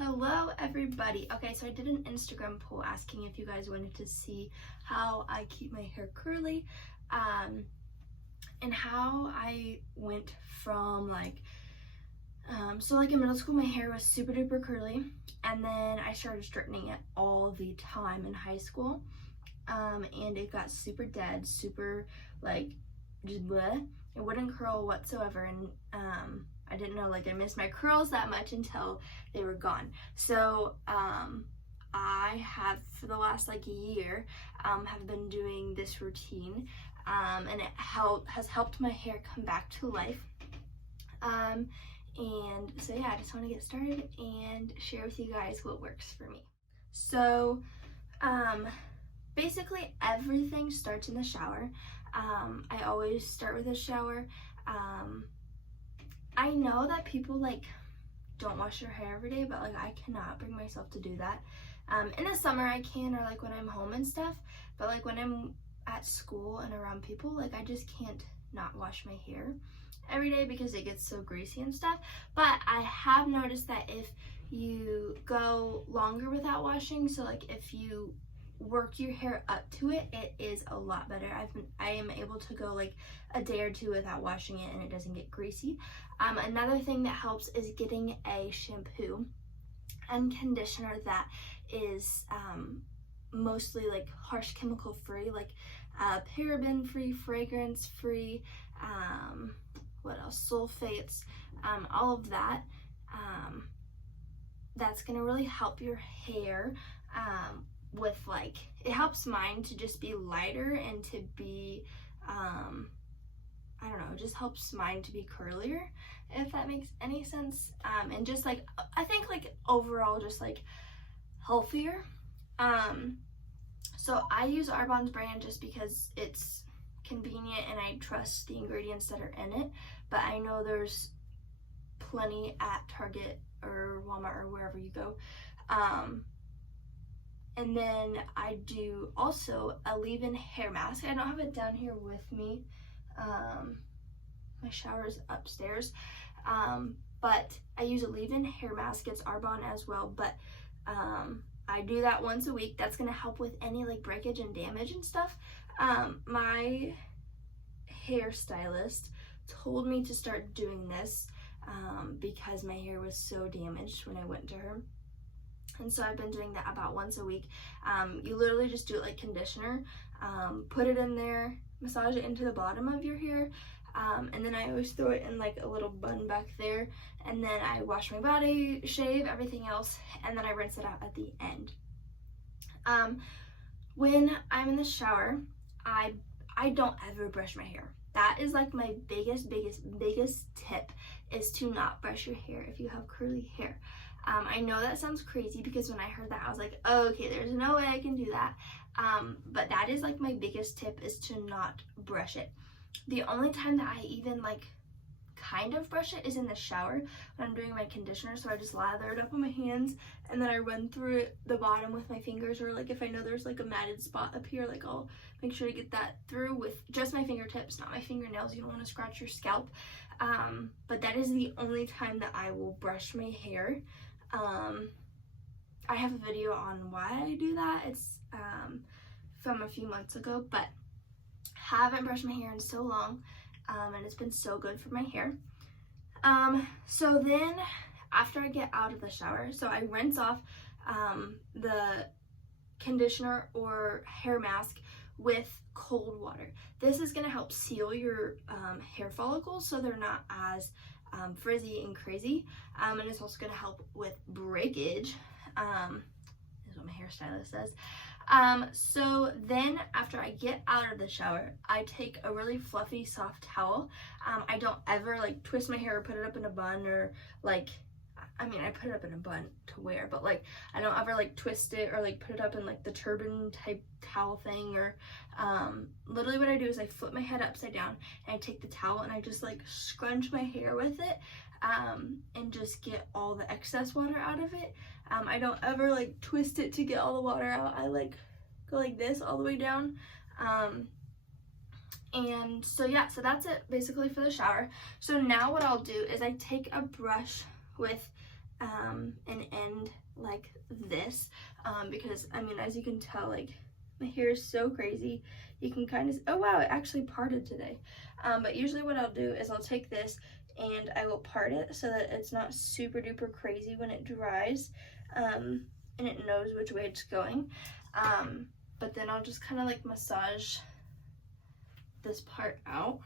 Hello everybody. Okay, so I did an Instagram poll asking if you guys wanted to see how I keep my hair curly, and how I went from so in middle school my hair was super duper curly, and then I started straightening it all the time in high school, and it got super dead, super just bleh. It wouldn't curl whatsoever, and I didn't know I missed my curls that much until they were gone. So I have for the last year have been doing this routine, and it has helped my hair come back to life. And so yeah, I just want to get started and share with you guys what works for me. So basically everything starts in the shower. I always start with a shower. I know that people don't wash their hair every day, but I cannot bring myself to do that. In the summer I can, or when I'm home and stuff, but when I'm at school and around people, I just can't not wash my hair every day because it gets so greasy and stuff. But I have noticed that if you go longer without washing, so if you work your hair up to it, it is a lot better. I am able to go a day or two without washing it and it doesn't get greasy. Another thing that helps is getting a shampoo and conditioner that is mostly harsh chemical free, paraben free, fragrance free, what else, sulfates, all of that. That's gonna really help your hair with it helps mine to just be lighter and to be I don't know, it just helps mine to be curlier, if that makes any sense, and just I think overall just healthier. So I use Arbonne's brand just because it's convenient and I trust the ingredients that are in it, but I know there's plenty at Target or Walmart or wherever you go. And then I do also a leave-in hair mask. I don't have it down here with me. My shower is upstairs. But I use a leave-in hair mask. It's Arbonne as well, but I do that once a week. That's gonna help with any breakage and damage and stuff. My hairstylist told me to start doing this because my hair was so damaged when I went to her. And so I've been doing that about once a week. You literally just do it like conditioner, put it in there, massage it into the bottom of your hair, and then I always throw it in a little bun back there, and then I wash my body, shave, everything else, and then I rinse it out at the end. When I'm in the shower, I don't ever brush my hair. That is my biggest tip, is to not brush your hair if you have curly hair. I know that sounds crazy because when I heard that I was like, oh, okay, there's no way I can do that. But that is my biggest tip, is to not brush it. The only time that I even kind of brush it is in the shower when I'm doing my conditioner. So I just lather it up on my hands and then I run through the bottom with my fingers, or if I know there's a matted spot up here, I'll make sure to get that through with just my fingertips, not my fingernails. You don't want to scratch your scalp. But that is the only time that I will brush my hair. I have a video on why I do that. It's from a few months ago, but haven't brushed my hair in so long, and it's been so good for my hair. So then after I get out of the shower, so I rinse off the conditioner or hair mask with cold water. This is going to help seal your hair follicles so they're not as frizzy and crazy, and it's also going to help with breakage, is what my hairstylist says. So then after I get out of the shower, I take a really fluffy soft towel. I don't ever twist my hair or put it up in a bun, or I mean, I put it up in a bun to wear, but I don't ever twist it or put it up in the turban type towel thing, or literally what I do is I flip my head upside down and I take the towel and I just scrunch my hair with it, and just get all the excess water out of it. I don't ever twist it to get all the water out. I go like this all the way down. And so yeah, so that's it basically for the shower. So now what I'll do is I take a brush with an an end like this, because I mean, as you can tell, like my hair is so crazy. You can kind of, oh wow, it actually parted today. But usually what I'll do is I'll take this and I will part it so that it's not super duper crazy when it dries, and it knows which way it's going. But then I'll just kind of like massage this part out.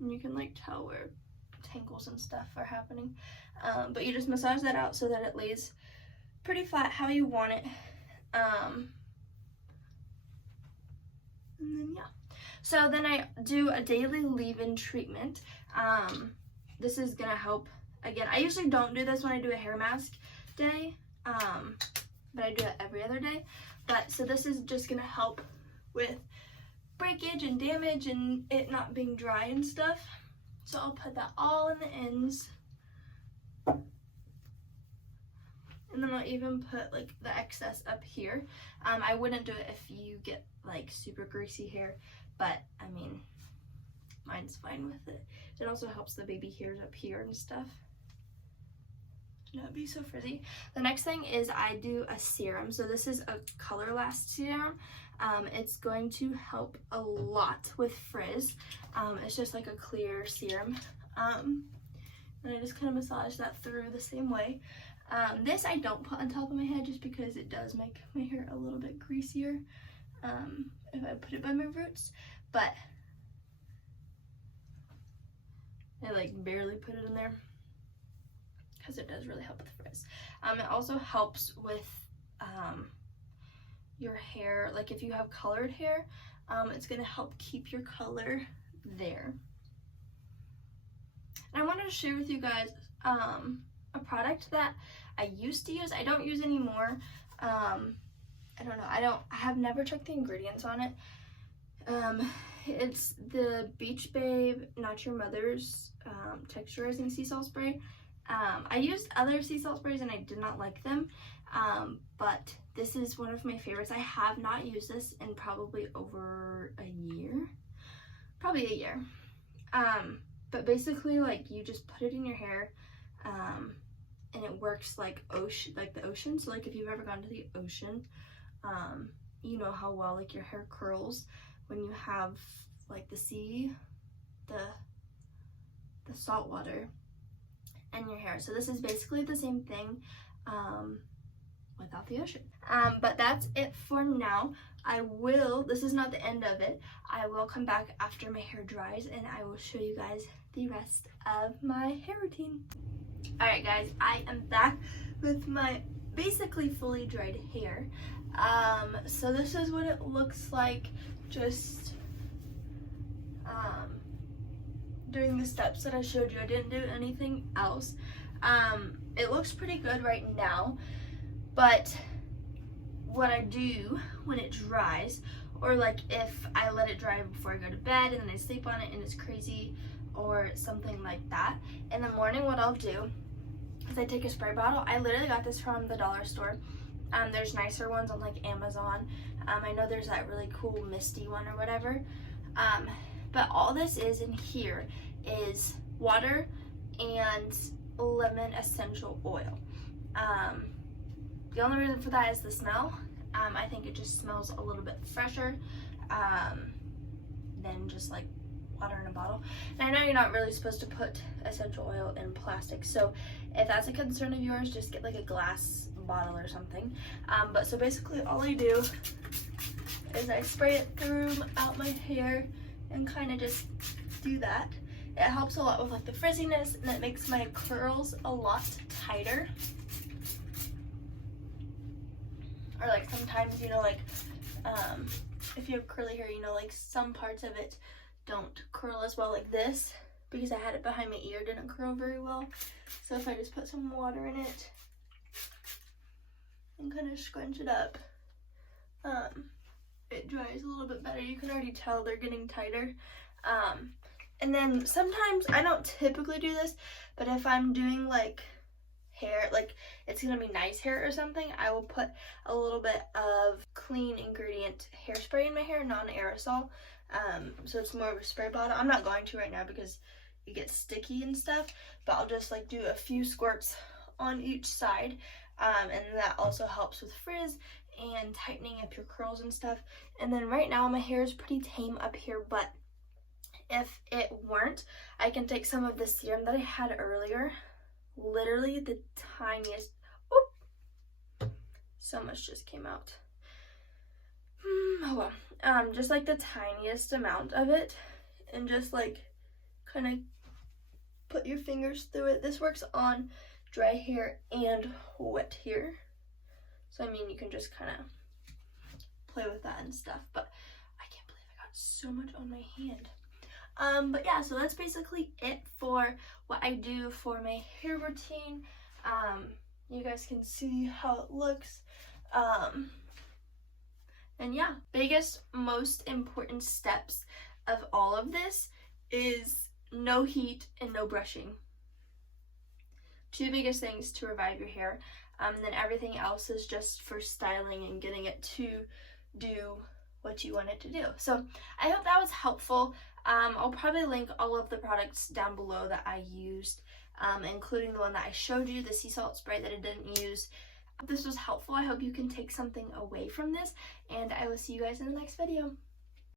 And you can like tell where tangles and stuff are happening. But you just massage that out so that it lays pretty flat how you want it. And then yeah. So then I do a daily leave-in treatment. This is gonna help. Again, I usually don't do this when I do a hair mask day, but I do it every other day. But so this is just gonna help with breakage and damage and it not being dry and stuff. So I'll put that all in the ends. And then I'll even put like the excess up here. I wouldn't do it if you get like super greasy hair, but I mean, mine's fine with it. It also helps the baby hairs up here and stuff. Not be so frizzy. The next thing is I do a serum. So this is a color last serum. It's going to help a lot with frizz. It's just like a clear serum. And I just kind of massage that through the same way. This I don't put on top of my head just because it does make my hair a little bit greasier if I put it by my roots, but I like barely put it in there because it does really help with frizz. It also helps with your hair, like if you have colored hair, it's going to help keep your color there. And I wanted to share with you guys a product that I used to use. I don't use anymore. I don't know. I have never checked the ingredients on it. It's the Beach Babe Not Your Mother's texturizing sea salt spray. I used other sea salt sprays and I did not like them, but this is one of my favorites. I have not used this in probably over a year, probably a year. But basically, like, you just put it in your hair, and it works like the ocean. So like if you've ever gone to the ocean, you know how well like your hair curls when you have like the sea, the salt water in your hair. So this is basically the same thing without the ocean. But that's it for now. This is not the end of it. I will come back after my hair dries and I will show you guys the rest of my hair routine. Alright guys, I am back with my basically fully dried hair. So this is what it looks like just doing the steps that I showed you. I didn't do anything else. It looks pretty good right now, but what I do when it dries, or like if I let it dry before I go to bed and then I sleep on it and it's crazy or something like that, in the morning what I'll do is I take a spray bottle. I literally got this from the dollar store. There's nicer ones on like Amazon. I know there's that really cool misty one or whatever. But all this is in here is water and lemon essential oil. The only reason for that is the smell. I think it just smells a little bit fresher than just like water in a bottle. And I know you're not really supposed to put essential oil in plastic, so if that's a concern of yours, just get like a glass bottle or something. But so basically all I do is I spray it throughout my hair and kind of just do that. It helps a lot with like the frizziness, and it makes my curls a lot tighter. Or like sometimes, you know, like if you have curly hair, you know, like some parts of it don't curl as well, like this, because I had it behind my ear, didn't curl very well. So if I just put some water in it and kind of scrunch it up, it dries a little bit better. You can already tell they're getting tighter. And then sometimes, I don't typically do this, but if I'm doing like hair, like it's gonna be nice hair or something, I will put a little bit of clean ingredient hairspray in my hair, non-aerosol. So it's more of a spray bottle. I'm not going to right now because it gets sticky and stuff, but I'll just like do a few squirts on each side, and that also helps with frizz and tightening up your curls and stuff. And then right now my hair is pretty tame up here, but if it weren't, I can take some of the serum that I had earlier, literally the tiniest, oop, so much just came out. Oh well, just like the tiniest amount of it, and just like kind of put your fingers through it. This works on dry hair and wet hair, so I mean you can just kind of play with that and stuff, but I can't believe I got so much on my hand. But yeah, so that's basically it for what I do for my hair routine. You guys can see how it looks. And yeah, biggest, most important steps of all of this is no heat and no brushing. Two biggest things to revive your hair. Then everything else is just for styling and getting it to do what you want it to do. So I hope that was helpful. I'll probably link all of the products down below that I used, including the one that I showed you, the sea salt spray that I didn't use. If this was helpful, I hope you can take something away from this, and I will see you guys in the next video.